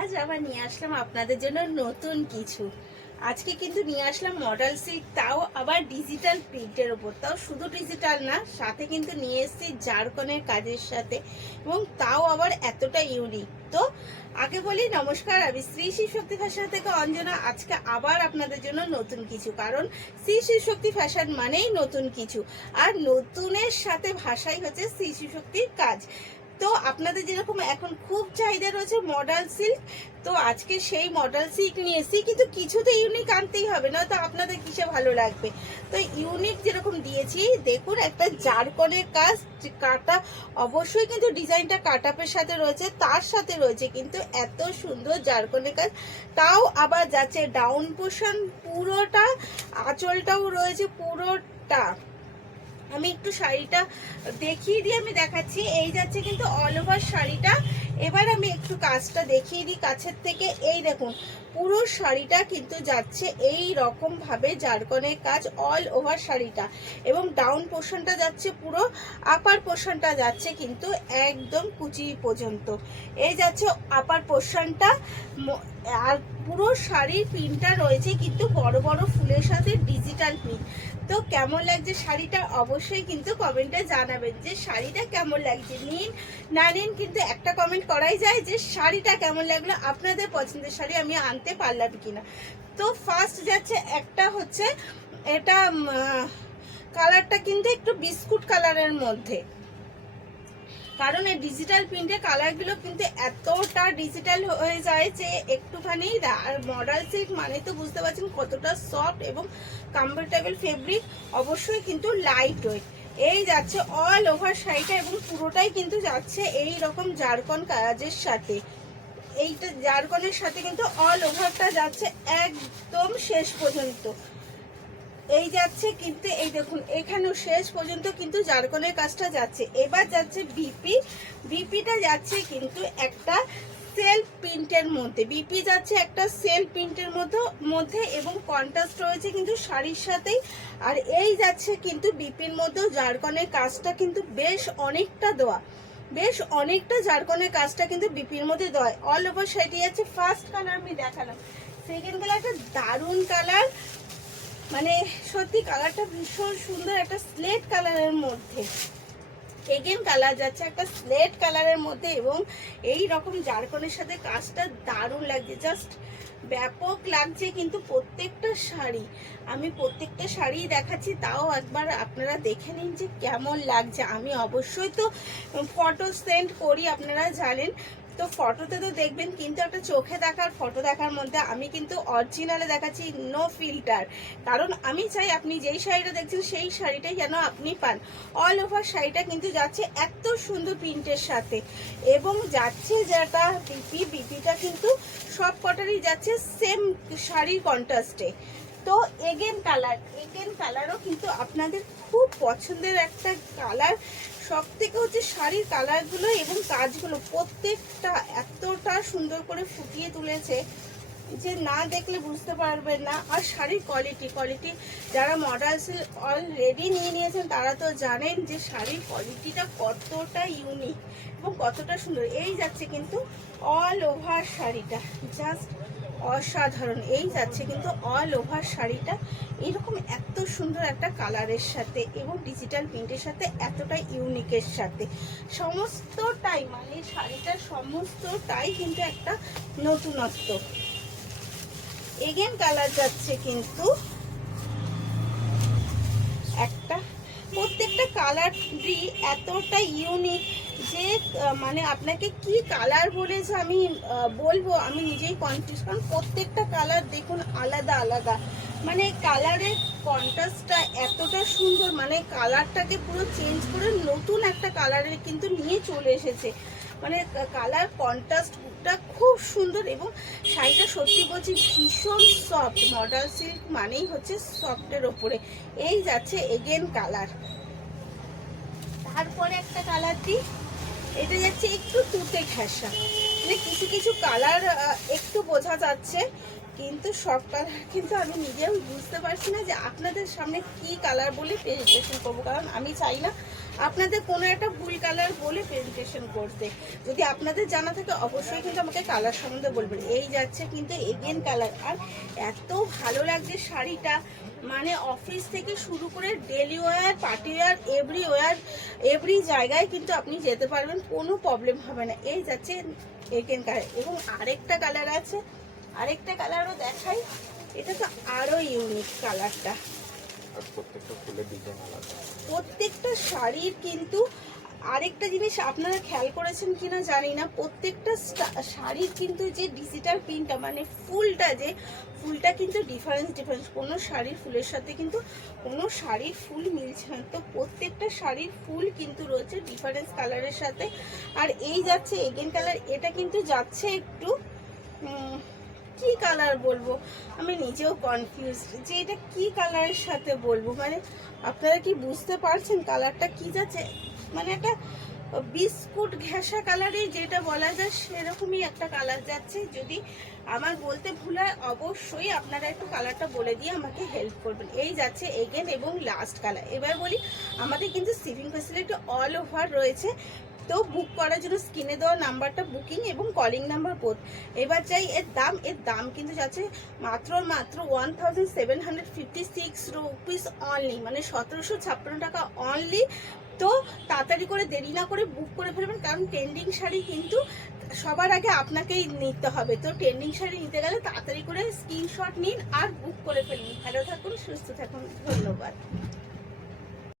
আজ আবার নিয়ে আসলাম আপনাদের জন্য নতুন কিছু। আজকে কিন্তু নিয়ে আসলাম মডেল সিল্ক, তাও আবার ডিজিটাল প্রিন্টের উপর। তাও শুধু ডিজিটাল না, সাথে কিন্তু নিয়ে এসেছি জারকনের কাজের সাথে, এবং তাও আবার এতটা ইউনিক। তো আগে বলি নমস্কার, আমি শ্রী শ্রী শক্তি ফ্যাশন থেকে অঞ্জনা। আজকে আবার আপনাদের জন্য নতুন কিছু, কারণ শ্রী শ্রী শক্তি ফ্যাশন মানেই নতুন কিছু, আর নতুনের সাথে ভাষাই হচ্ছে শ্রী শ্রী শক্তির কাজ। তো আপনাদের যেরকম এখন খুব চাহিদা রয়েছে মডেল সিল্ক, তো আজকে সেই মডেল সিল্ক নিয়ে এসেছি, কিন্তু কিছু তো ইউনিক আনতেই হবে, না তো আপনাদের কিসে ভালো লাগবে। তো ইউনিক যেরকম দিয়েছি, দেখুন একটা জারকনের কাজ কাটা, অবশ্যই কিন্তু ডিজাইনটা কাটাপের সাথে রয়েছে, তার সাথে রয়েছে কিন্তু এত সুন্দর জারকনের কাজ, তাও আবার যাচ্ছে ডাউন পোর্শন পুরোটা, আঁচলটাও রয়েছে পুরোটা। আমি একটু শাড়িটা দেখিয়ে দিয়ে আমি দেখাচ্ছি। এই যাচ্ছে কিন্তু অল ওভার শাড়িটা। এবার আমি একটু কাজটা দেখিয়ে দিই কাছের থেকে। এই দেখুন পুরো শাড়িটা কিন্তু যাচ্ছে এই রকম ভাবে জারকনের কাজ অল ওভার শাড়িটা, এবং ডাউন পোর্শনটা যাচ্ছে পুরো, আপার পোর্শনটা যাচ্ছে কিন্তু একদম কুচি পর্যন্ত। এই যাচ্ছে আপার পোর্শনটা, আর পুরো শাড়ির প্রিন্টটা রয়েছে কিন্তু বড় বড় ফুলের সাথে ডিজিটাল প্রিন্ট। তো কেমন লাগছে শাড়িটা অবশ্যই কিন্তু কমেন্টে জানাবেন যে শাড়িটা কেমন লাগছে। নিন না নিন কিন্তু একটা কমেন্ট করাই যায় যে শাড়িটা কেমন লাগলো, আপনাদের পছন্দের শাড়ি আমি আনতে পারলাম কিনা। তো ফার্স্ট যাচ্ছে একটা হচ্ছে, এটা কালারটা কিন্তু একটু বিস্কুট কালারের মধ্যে, কারণ এই ডিজিটাল প্রিন্টের কালারগুলো কিন্তু এতটা ডিজিটাল হয়ে যায় যে একটুখানি, আর মডেল সিল্ক মানে তো বুঝতে পারছেন কতটা সফট এবং কমফোর্টেবল ফেব্রিক, অবশ্যই কিন্তু লাইট ওয়েট। এই যাচ্ছে অল ওভার শাড়িটা, এবং পুরোটাই কিন্তু যাচ্ছে এই রকম জারকন কাজের সাথে। এইটা জারকনের সাথে কিন্তু অল ওভারটা যাচ্ছে একদম শেষ পর্যন্ত। এই যাচ্ছে কিন্তু এই দেখুন এখানেও শেষ পর্যন্ত কিন্তু জারকনের কাজটা যাচ্ছে। এবার যাচ্ছে বিপিটা যাচ্ছে কিন্তু একটা সেলফ প্রিন্টের মধ্যে, বিপি যাচ্ছে একটা সেলফ প্রিন্টের মধ্যে এবং কন্ট্রাস্ট রয়েছে কিন্তু শাড়ির সাথেই। আর এই যাচ্ছে কিন্তু বিপির মধ্যেও জারকনের কাজটা কিন্তু বেশ অনেকটা দেওয়া, বেশ অনেকটা জারকনের কাজটা কিন্তু বিপির মধ্যে দেওয়া। অল ওভার শাড়িটি যাচ্ছে। ফার্স্ট কালার আমি দেখালাম, সেকেন্ড কালারটা দারুণ কালার, মানে সত্যি কালারটা ভীষণ সুন্দর, একটা স্লেট কালারের মধ্যে। এগেন কালার যাচ্ছে একটা স্লেট কালারের মধ্যে, এবং এই রকম জারকনের সাথে কাজটা দারুণ লাগছে, জাস্ট ব্যাপক লাগছে। কিন্তু প্রত্যেকটা শাড়ি, আমি প্রত্যেকটা শাড়ি দেখাচ্ছি, তাও একবার আপনারা দেখে নিন যে কেমন লাগছে। আমি অবশ্যই তো ফটো সেন্ড করি, আপনারা জানেন, তো ফটোতে তো দেখবেন, কিন্তু একটা চোখে দেখার ফটো দেখার মধ্যে আমি কিন্তু অরিজিনালে দেখাচ্ছি, নো ফিল্টার। কারণ আমি চাই আপনি যেই শাড়িটা দেখছেন সেই শাড়িটাই যেন আপনি পান। অল ওভার শাড়িটা কিন্তু যাচ্ছে এত সুন্দর প্রিন্টের সাথে, এবং যাচ্ছে যেটা বিপিটা কিন্তু সব কটারই যাচ্ছে সেম শাড়ির কন্ট্রাস্টে। তো এগেন কালারও কিন্তু আপনাদের খুব পছন্দের একটা কালার। সব থেকে হচ্ছে শাড়ির কালারগুলো এবং কাজগুলো প্রত্যেকটা এতটা সুন্দর করে ফুটিয়ে তুলেছে যে না দেখলে বুঝতে পারবেন না। আর শাড়ির কোয়ালিটি যারা মডেল সিল্ক অলরেডি নিয়ে নিয়েছেন তারা তো জানেন যে শাড়ির কোয়ালিটিটা কতটা ইউনিক এবং কতটা সুন্দর। এই যাচ্ছে কিন্তু অল ওভার শাড়িটা জাস্ট অসাধারণ। এই যাচ্ছে কিন্তু অল ওভার শাড়িটা এরকম এত সুন্দর একটা কালারের সাথে এবং ডিজিটাল প্রিন্টের সাথে, এতটা ইউনিকের সাথে, সমস্তটাই মানে শাড়িটার সমস্তটাই কিন্তু একটা নতুনত্ব। এগেন কালার যাচ্ছে কিন্তু একটা, প্রত্যেকটা কালারই এতটা ইউনিক যে মানে আপনাকে কি কালার বলেছে আমি বলবো, আমি নিজেই কনফিউজ, কারণ প্রত্যেকটা কালার দেখুন আলাদা আলাদা, মানে কালারের কন্ট্রাস্টটা এতটা সুন্দর, মানে কালারটাকে পুরো চেঞ্জ করে নতুন একটা কালারের কিন্তু নিয়ে চলে এসেছে। মানে কালার কন্ট্রাস্টটা খুব সুন্দর, এবং শাড়িটা সত্যি বলছি ভীষণ সফট। মডেল সিল্ক মানেই হচ্ছে সফটের ওপরে। এই যাচ্ছে এগেন কালার। তারপরে একটা কালার দিই, এটা যাচ্ছে একটু তুতে ঘেঁষা, মানে কিছু কিছু কালার একটু বোঝা যাচ্ছে, কিন্তু সব কালার কিন্তু আমি নিজেও বুঝতে পারছি না যে আপনাদের সামনে কি কালার বলে প্রেজেন্টেশন করবো, কারণ আমি চাই না আপনাদের কোনো একটা ভুল কালার বলে প্রেজেন্টেশন করতে। যদি আপনাদের জানা থাকে অবশ্যই কিন্তু আমাকে কালার সম্বন্ধে বলবেন। এই যাচ্ছে কিন্তু এগেন কালার, আর এত ভালো লাগছে শাড়িটা, মানে অফিস থেকে শুরু করে daily wear, party wear, every জায়গায় কিন্তু আপনি যেতে পারবেন, কোনো প্রবলেম হবে না। এই যাচ্ছে এগেন কালার, এবং আরেকটা কালার আছে, আরেকটা কালারও দেখাই। এটা তো আরো ইউনিক কালারটা। আর প্রত্যেকটা ফুলের ডিজাইন আলাদা। প্রত্যেকটা শাড়ির কিন্তু আরেকটা জিনিস আপনারা খেয়াল করেছেন কিনা জানি না, প্রত্যেকটা শাড়ির কিন্তু যে ডিজিটাল প্রিন্টটা, মানে ফুলটা কিন্তু ডিফারেন্স। কোনো শাড়ির ফুলের সাথে কিন্তু কোনো শাড়ির ফুল মিলছে না, তো প্রত্যেকটা শাড়ির ফুল কিন্তু রয়েছে ডিফারেন্স কালারের সাথে। আর এই যাচ্ছে এগেন কালার, এটা কিন্তু যাচ্ছে একটু কি কালার বলবো, আমি নিজেও কনফিউজ যে এটা কি কালারের সাথে বলবো। মানে আপনারা কি বুঝতে পারছেন কালারটা কি যাচ্ছে, মানে একটা বিস্কুট ঘেঁষা কালারে যেটা বলা যায় সেরকমই একটা কালার যাচ্ছে। যদি আমার বলতে ভুল হয় অবশ্যই আপনারা একটু কালারটা বলে দিয়ে আমাকে হেল্প করবেন। এই যাচ্ছে এগেন এবং লাস্ট কালার। এবার বলি, আমাদের কিন্তু শিপিং ফ্যাসিলিটি অল ওভার রয়েছে, তো বুক করার জন্য স্ক্রিনে দেওয়া নাম্বারটা বুকিং এবং কলিং নাম্বার বোথ। এবার চাই এর দাম কিন্তু যাচ্ছে মাত্র 1756 রুপিস অনলি, মানে 1756 টাকা অনলি। তো তাড়াতাড়ি করে দেরি না করে বুক করে ফেলবেন, কারণ ট্রেন্ডিং শাড়ি কিন্তু সবার আগে আপনাকেই নিতে হবে। তো ট্রেন্ডিং শাড়ি নিতে গেলে তাড়াতাড়ি করে স্ক্রিনশট নিন আর বুক করে ফেলুন। ভালো থাকুন, সুস্থ থাকুন, ধন্যবাদ।